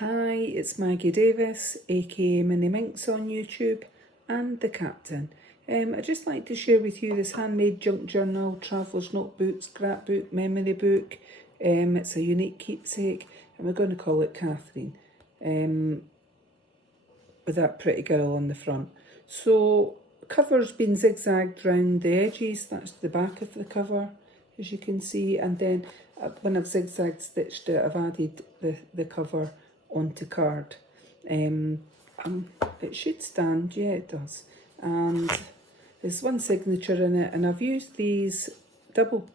Hi, it's Maggie Davis, aka Mini Minx on YouTube, and the Captain. I'd just like to share with you this handmade junk journal, traveller's notebook, scrapbook, memory book. It's a unique keepsake, and we're going to call it Katherine, with that pretty girl on the front. So, cover's been zigzagged round the edges, that's the back of the cover, as you can see, and then when I've zigzag stitched it, I've added the cover onto card. It should stand, yeah it does, and there's one signature in it, and I've used these double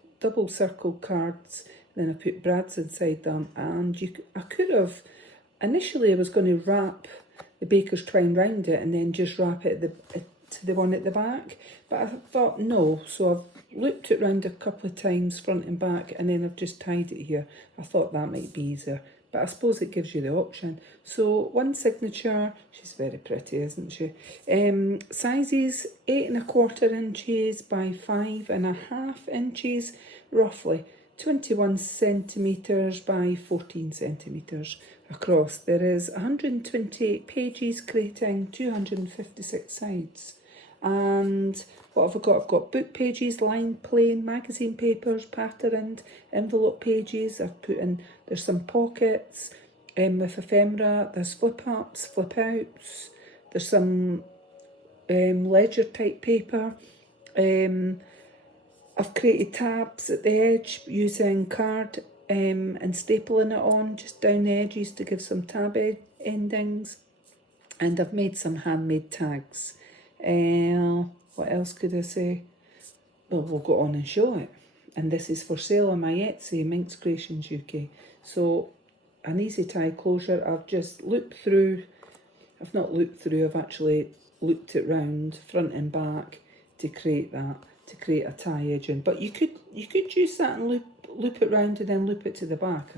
circle cards, then I put brads inside them, and I could have, initially I was going to wrap the baker's twine round it and then just wrap it to the one at the back, but I thought no, so I've looped it round a couple of times front and back, and then I've just tied it here. I thought that might be easier, but I suppose it gives you the option. So one signature, she's very pretty, isn't she? Sizes 8¼ inches by 5½ inches, roughly 21 centimetres by 14 centimetres across. There is 128 pages, creating 256 sides. And what have I got? I've got book pages, lined plain, magazine papers, patterned, envelope pages. I've put in, there's some pockets with ephemera, there's flip ups, flip outs, there's some ledger type paper. I've created tabs at the edge using card and stapling it on just down the edges to give some tab endings. And I've made some handmade tags. What else could I say? Well, we'll go on and show it. And this is for sale on my Etsy, MinxCreationsUK. So an easy tie closure. I've just looped through. I've not looped through. I've actually looped it round front and back to create that, to create a tie edging. But you could use that and loop it round and then loop it to the back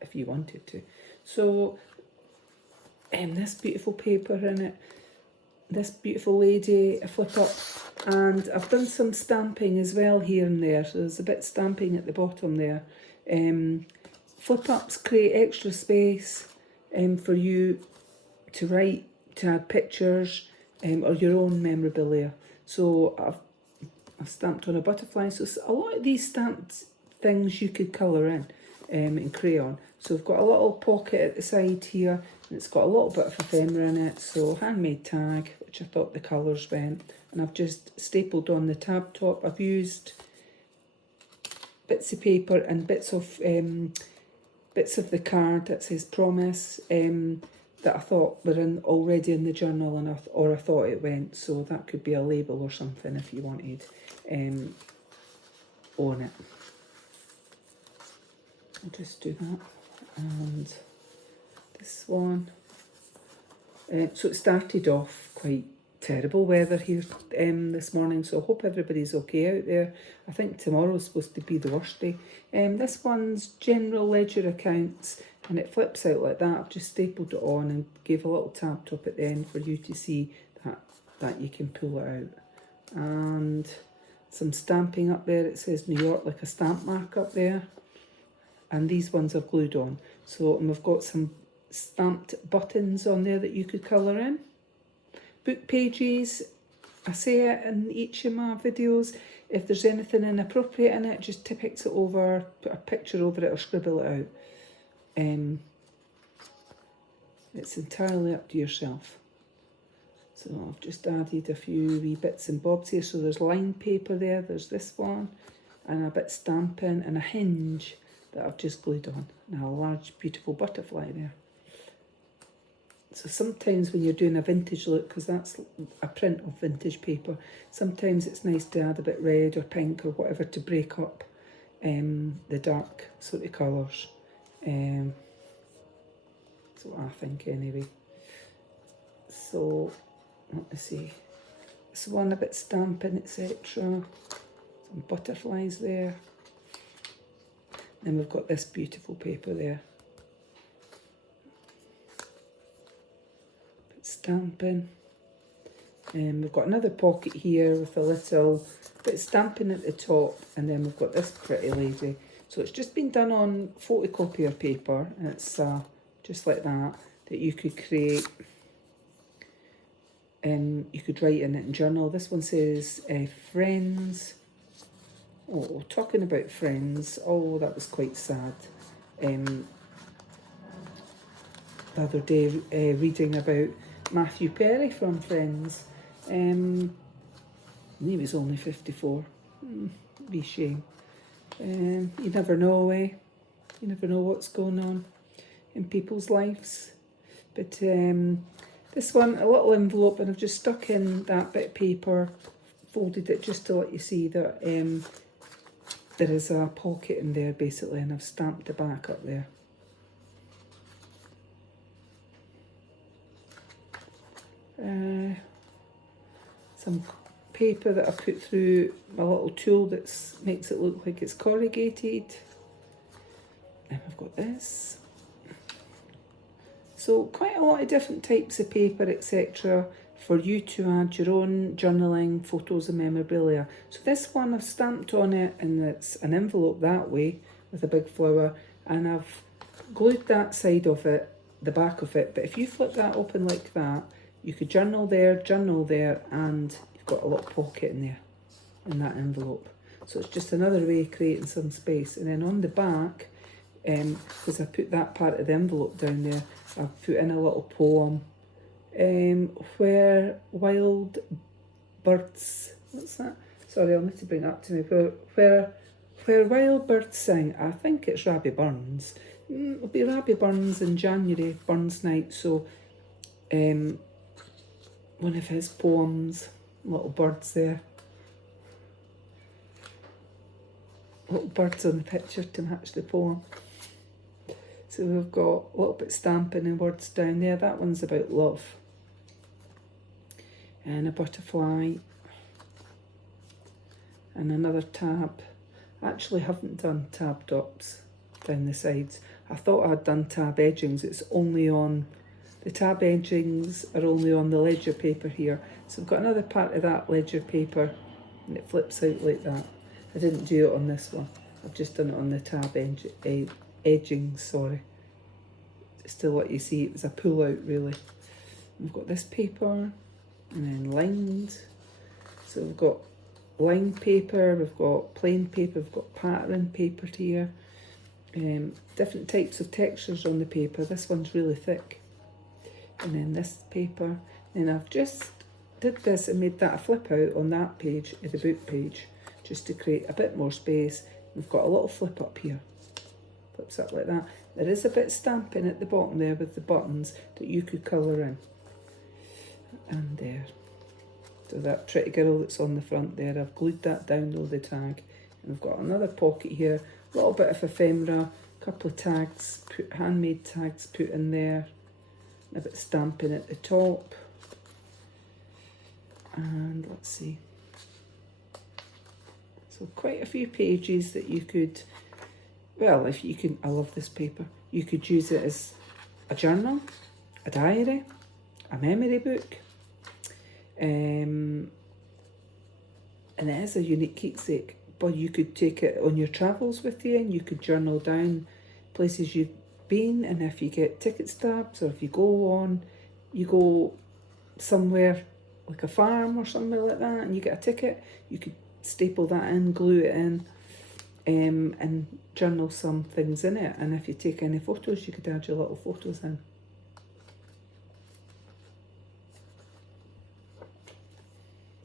if you wanted to. So this beautiful paper in it. This beautiful lady, a flip up, and I've done some stamping as well here and there, so there's a bit stamping at the bottom there. Flip ups create extra space for you to write, to add pictures or your own memorabilia. So I've stamped on a butterfly, so a lot of these stamped things you could colour in crayon. So I've got a little pocket at the side here, and it's got a little bit of ephemera in it, so handmade tag, which I thought the colours went, and I've just stapled on the tab top. I've used bits of paper and bits of the card that says promise that I thought were already in the journal, and I thought it went, so that could be a label or something if you wanted on it. I'll just do that. And this one, so it started off quite terrible weather here this morning, so I hope everybody's okay out there. I think tomorrow's supposed to be the worst day. This one's general ledger accounts, and it flips out like that. I've just stapled it on and gave a little tab top at the end for you to see that you can pull it out. And some stamping up there, it says New York, like a stamp mark up there. And these ones I've glued on. So, and we've got some stamped buttons on there that you could colour in. Book pages, I say it in each of my videos, if there's anything inappropriate in it, just pix it over, put a picture over it or scribble it out. It's entirely up to yourself. So I've just added a few wee bits and bobs here. So there's lined paper there, there's this one, and a bit stamping and a hinge that I've just glued on, and a large beautiful butterfly there. So sometimes when you're doing a vintage look, because that's a print of vintage paper, sometimes it's nice to add a bit red or pink or whatever to break up the dark sort of colours. That's what I think anyway. So let me see, this one a bit stamping, etc. Some butterflies there. And we've got this beautiful paper there. Bit stamping. And we've got another pocket here with a little bit stamping at the top, and then we've got this pretty lady. So it's just been done on photocopier paper, and it's just like that, that you could create. You could write in it and journal. This one says friends. Oh, talking about friends. Oh, that was quite sad. The other day, reading about Matthew Perry from Friends. He was only 54. Be shame. You never know, eh? You never know what's going on in people's lives. But this one, a little envelope, and I've just stuck in that bit of paper, folded it just to let you see that there is a pocket in there basically, and I've stamped the back up there. Some paper that I put through my little tool that makes it look like it's corrugated. And I've got this. So quite a lot of different types of paper, etc., for you to add your own journaling, photos and memorabilia. So this one I've stamped on it, and it's an envelope that way with a big flower, and I've glued that side of it, the back of it. But if you flip that open like that, you could journal there, and you've got a little pocket in there, in that envelope. So it's just another way of creating some space. And then on the back, because I put that part of the envelope down there, I've put in a little poem. Where wild birds, what's that? Sorry, I'll need to bring it up to me. Where wild birds sing. I think it's Rabbie Burns. It'll be Rabbie Burns in January, Burns Night. So, one of his poems, little birds there. Little birds on the picture to match the poem. So we've got a little bit stamping and words down there. That one's about love. And a butterfly. And another tab. I actually haven't done tab dots down the sides. I thought I'd done tab edgings. It's only on, the tab edgings are only on the ledger paper here. So I've got another part of that ledger paper, and it flips out like that. I didn't do it on this one. I've just done it on the tab edgings, sorry. Just to let you see, it was a pull out really. We've got this paper, and then lined. So we've got lined paper, we've got plain paper, we've got pattern paper here. Different types of textures on the paper. This one's really thick. And then this paper. And I've just did this and made that a flip out on that page, the book page, just to create a bit more space. We've got a little flip up here. Flips up like that. There is a bit of stamping at the bottom there with the buttons that you could colour in. And there. So that pretty girl that's on the front there, I've glued that down though, the tag. And we've got another pocket here, a little bit of ephemera, a couple of tags, handmade tags put in there, a bit of stamping at the top. And let's see. So quite a few pages that you could, well, if you can, I love this paper. You could use it as a journal, a diary, a memory book. And it is a unique keepsake, but you could take it on your travels with you, and you could journal down places you've been, and if you get ticket stubs, or if you go somewhere like a farm or somewhere like that, and you get a ticket, you could staple that in, glue it in, and journal some things in it. And if you take any photos, you could add your little photos in.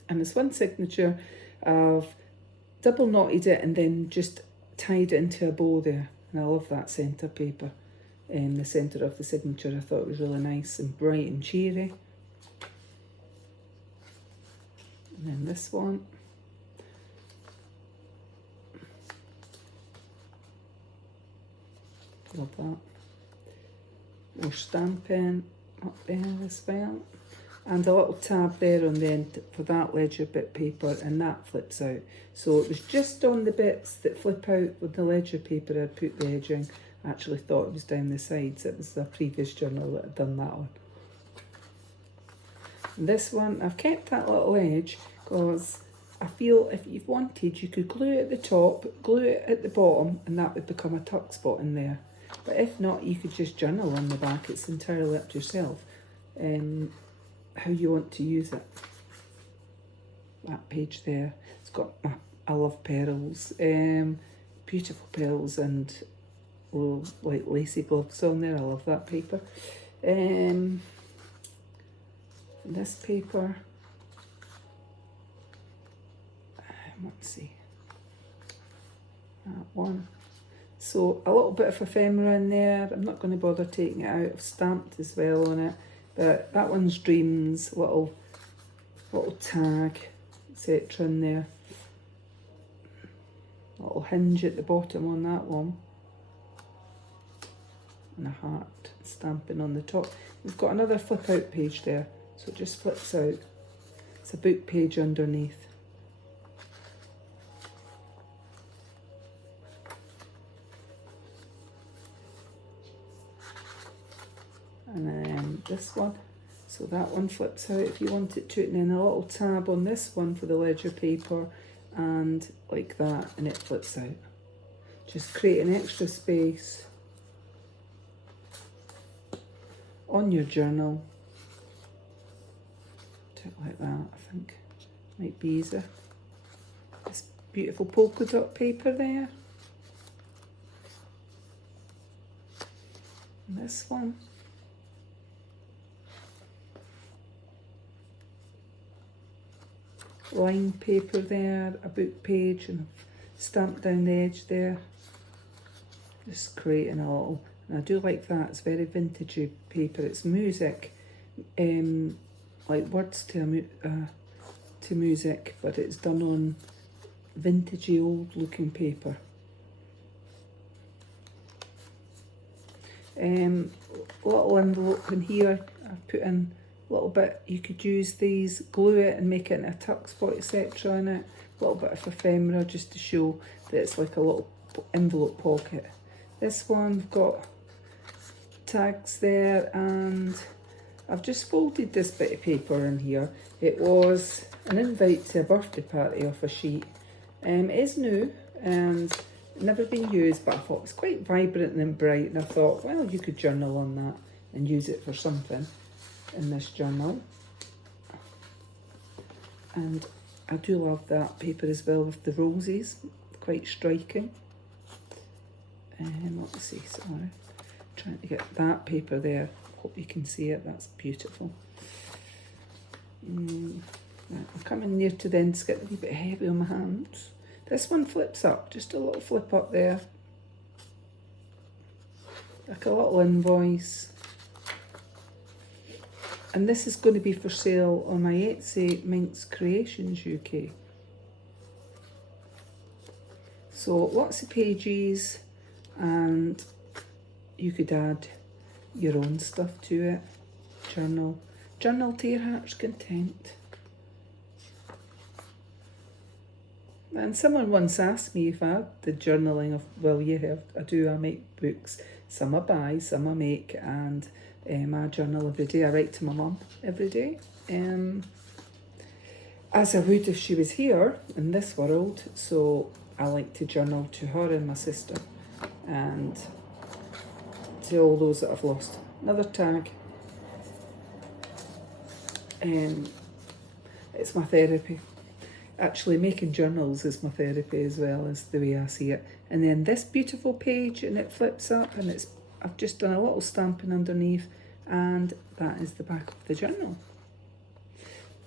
And it's one signature. I've double knotted it and then just tied it into a bow there. And I love that centre paper in the centre of the signature. I thought it was really nice and bright and cheery. And then this one. Love that. More stamping up there as well. And a little tab there on the end for that ledger bit paper, and that flips out. So it was just on the bits that flip out with the ledger paper I'd put the edging. I actually thought it was down the sides. It was the previous journal that had done that one. And this one, I've kept that little edge because I feel if you've wanted, you could glue it at the top, glue it at the bottom, and that would become a tuck spot in there. But if not, you could just journal on the back. It's entirely up to yourself how you want to use it. That page there, it's got I love pearls, beautiful pearls and little like lacy gloves on there. I love that paper. This paper, let's see, that one. So a little bit of ephemera in there. I'm not going to bother taking it out. I've stamped as well on it, but that one's dreams, little tag, etc. in there. Little hinge at the bottom on that one, and a heart stamping on the top. We've got another flip out page there, so it just flips out. It's a book page underneath. And then this one, so that one flips out if you want it to, and then a little tab on this one for the ledger paper, and like that, and it flips out. Just create an extra space on your journal. Do it like that, I think might be easier. This beautiful polka dot paper there. And this one. Lined paper there, a book page, and stamped down the edge there. Just creating a little, and I do like that, it's very vintagey paper. It's music, like words to music, but it's done on vintagey old looking paper. Little envelope in here, I've put in a little bit, you could use these, glue it and make it into a tuck spot, etc. in it. A little bit of ephemera just to show that it's like a little envelope pocket. This one, we've got tags there, and I've just folded this bit of paper in here. It was an invite to a birthday party off a sheet. It is new and never been used, but I thought it was quite vibrant and bright, and I thought, well, you could journal on that and use it for something in this journal. And I do love that paper as well with the roses, quite striking. Let's see, sorry, trying to get that paper there, hope you can see it, that's beautiful. Right, I'm coming near to the end, it's getting a wee bit heavy on my hands. This one flips up, just a little flip up there, like a little invoice. And this is going to be for sale on my Etsy, MinxCreationsUK. So lots of pages, and you could add your own stuff to it. Journal to your heart's content. And someone once asked me if I had the journaling of, well, yeah, I do. I make books. Some I buy, some I make, and I journal every day. I write to my mum every day, as I would if she was here in this world. So I like to journal to her and my sister, and to all those that I've lost. Another tag. It's my therapy. Actually, making journals is my therapy as well, as the way I see it. And then this beautiful page, and it flips up, and I've just done a little stamping underneath, and that is the back of the journal.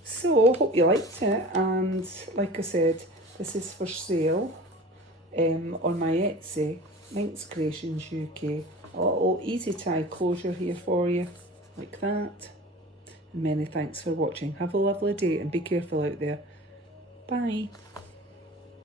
So, hope you liked it, and like I said, this is for sale on my Etsy, MinxCreationsUK. A little easy tie closure here for you, like that. And many thanks for watching. Have a lovely day and be careful out there. Bye.